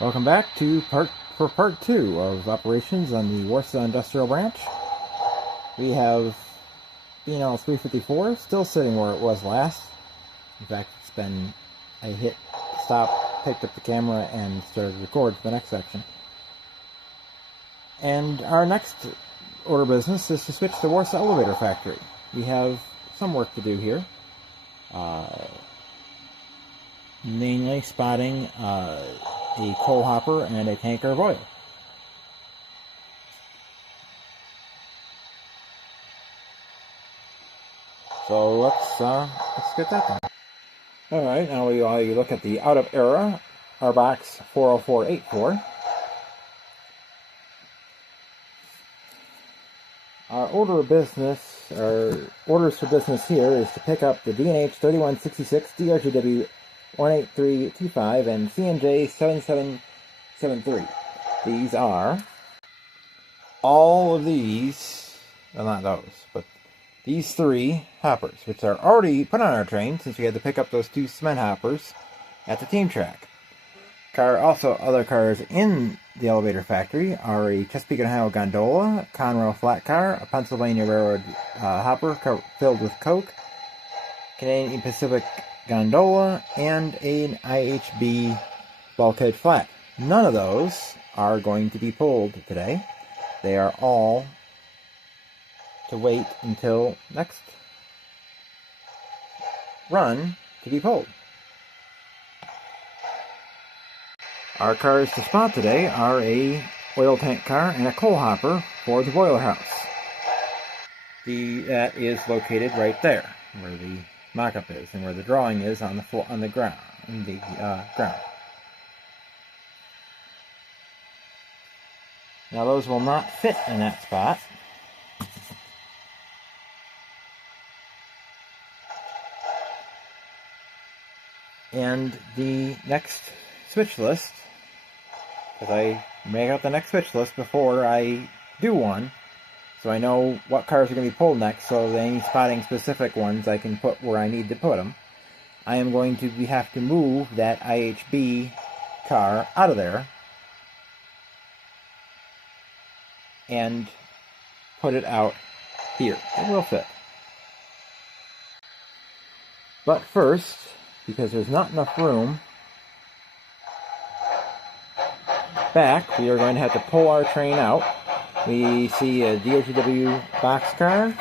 Welcome back to part 2 of operations on the Warsaw Industrial Branch. We have BNL 354 still sitting where it was last. In fact, it's been, I hit stop, picked up the camera, and started to record for the next section. And our next order of business is to switch to Warsaw Elevator Factory. We have some work to do here. Mainly spotting a coal hopper and a tanker of oil. So let's get that done. Alright, now we look at the out of era RBox 40484. Our order of business, our orders for business here is to pick up the D&H 3166 DRGW 18325 and CNJ 7773. These are all of these, well, not those, but these three hoppers, which are already put on our train since we had to pick up those two cement hoppers at the team track. Also, other cars in the elevator factory are a Chesapeake, Ohio gondola, Conrail flat car, a Pennsylvania Railroad hopper filled with coke, Canadian Pacific gondola, and an IHB bulkhead flat. None of those are going to be pulled today. They are all to wait until next run to be pulled. Our cars to spot today are a oil tank car and a coal hopper for the boiler house. That is located right there, where the mock-up is, and where the drawing is on the ground. Now those will not fit in that spot. And the next switch list, because I make out the next switch list before I do one, so I know what cars are going to be pulled next, so any spotting specific ones I can put where I need to put them. I am going to have to move that IHB car out of there and put it out here. It will fit. But first, because there's not enough room back, we are going to have to pull our train out. We see a DOTW boxcar.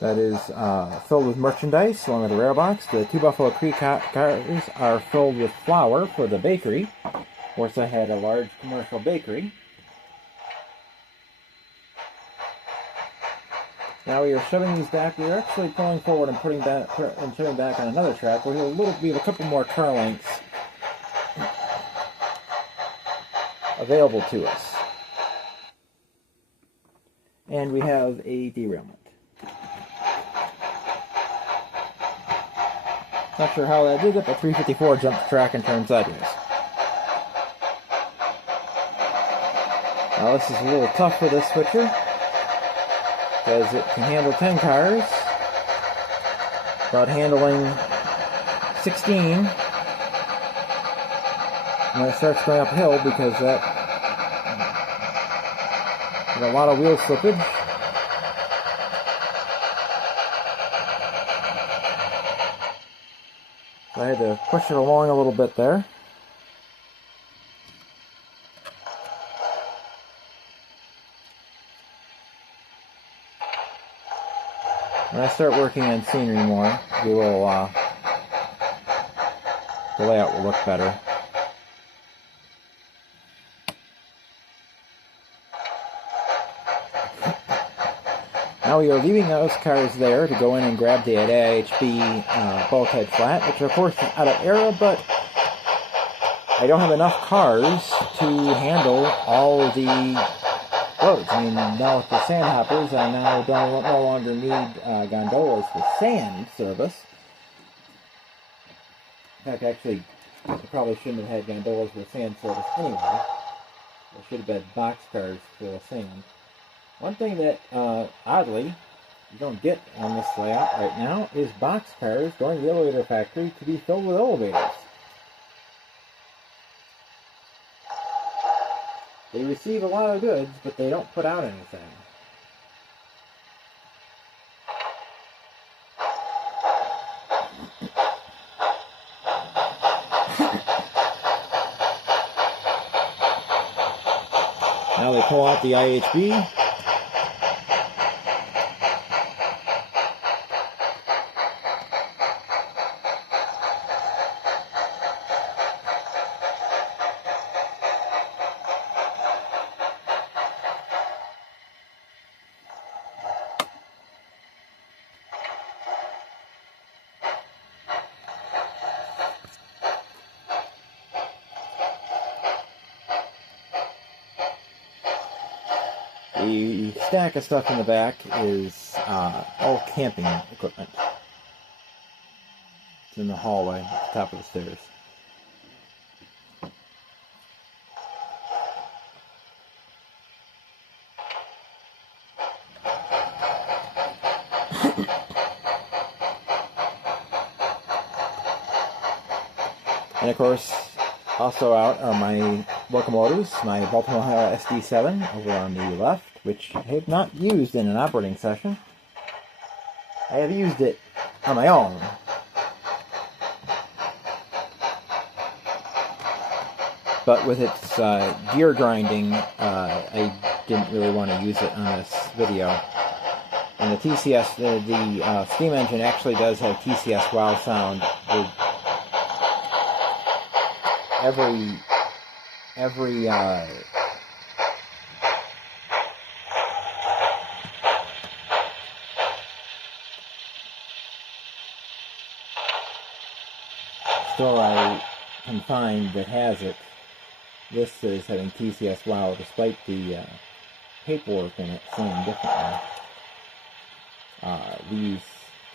That is filled with merchandise along with the rail box. The two Buffalo Creek cars are filled with flour for the bakery. Warsaw had a large commercial bakery. Now we are shoving these back. We are actually pulling forward and putting back and shoving back on another track. We have a couple more car lengths available to us, and we have a derailment. Not sure how that did it, but 354 jumped the track and turned sideways. Now this is a little tough for this switcher, because it can handle 10 cars, but handling 16 when it starts going uphill, because that has a lot of wheel slippage. So I had to push it along a little bit there. When I start working on scenery more, we will, the layout will look better. Now we are leaving those cars there to go in and grab the IHB bulkhead flat, which of course is out of era, but I don't have enough cars to handle all of the roads. I mean, now with the sand hoppers, I now no longer need gondolas for sand service. In fact, actually, I probably shouldn't have had gondolas with sand service anyway. There should have been boxcars full of sand. One thing that, oddly, you don't get on this layout right now is boxcars going to the elevator factory to be filled with elevators. They receive a lot of goods, but they don't put out anything. Now they pull out the IHB. The stack of stuff in the back is all camping equipment. It's in the hallway at the top of the stairs. And of course, also out are my locomotives, my Baltimore Ohio SD7 over on the left, which I have not used in an operating session. I have used it on my own. But with its gear grinding, I didn't really want to use it on this video. And the TCS, the steam engine actually does have TCS wow sound with every store I can find that has it. This is having TCS wow, despite the paperwork in it saying differently. These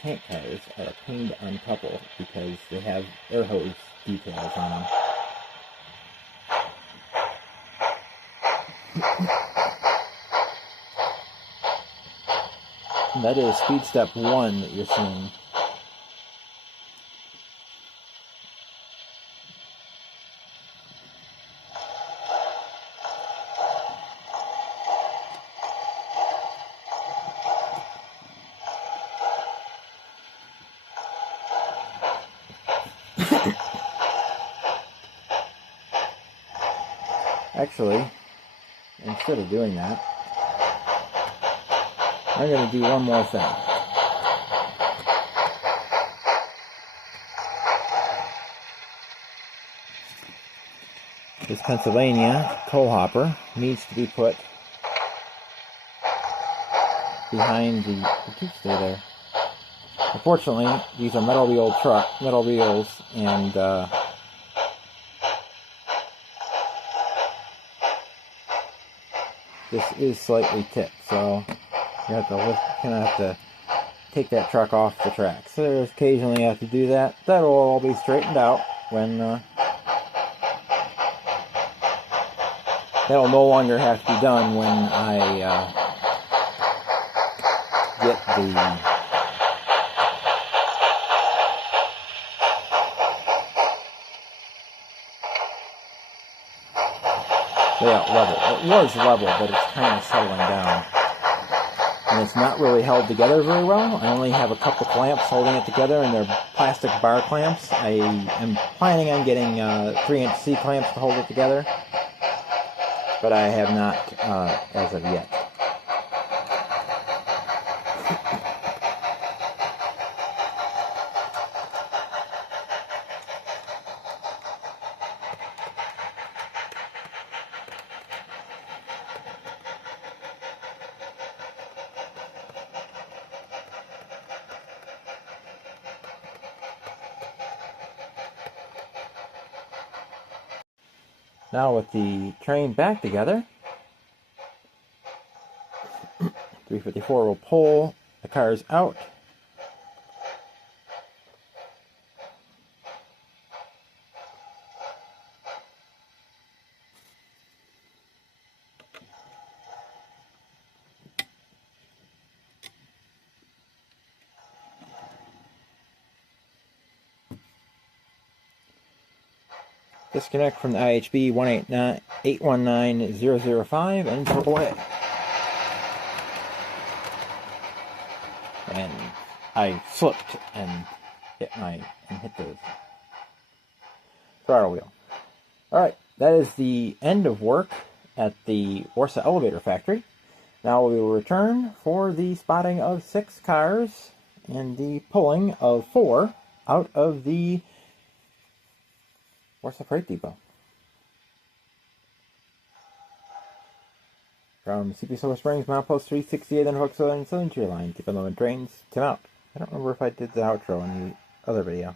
tank cars are a pain to uncouple because they have air hose details on them. And that is speed step 1 that you're seeing. Actually, instead of doing that, I'm going to do one more thing. This Pennsylvania coal hopper needs to be put behind the stay there. Unfortunately, these are metal wheels, and this is slightly tipped, so you have to take that truck off the track. So there's occasionally you have to do that. That'll all be straightened out when that'll no longer have to be done when I get the layout level. It was level, but it's kind of settling down. And it's not really held together very well. I only have a couple clamps holding it together, and they're plastic bar clamps. I am planning on getting 3-inch C clamps to hold it together, but I have not as of yet. Now with the train back together, 354 will pull the cars out. Disconnect from the IHB 819005 and torque away. And I slipped and hit the throttle wheel. Alright, that is the end of work at the Warsaw Elevator Factory. Now we will return for the spotting of 6 cars and the pulling of 4 out of the Warsaw Freight Depot. From CP Silver Springs, milepost 368 on Hook Southern Tier Line. Keep on moving trains. Tim out. I don't remember if I did the outro in the other video.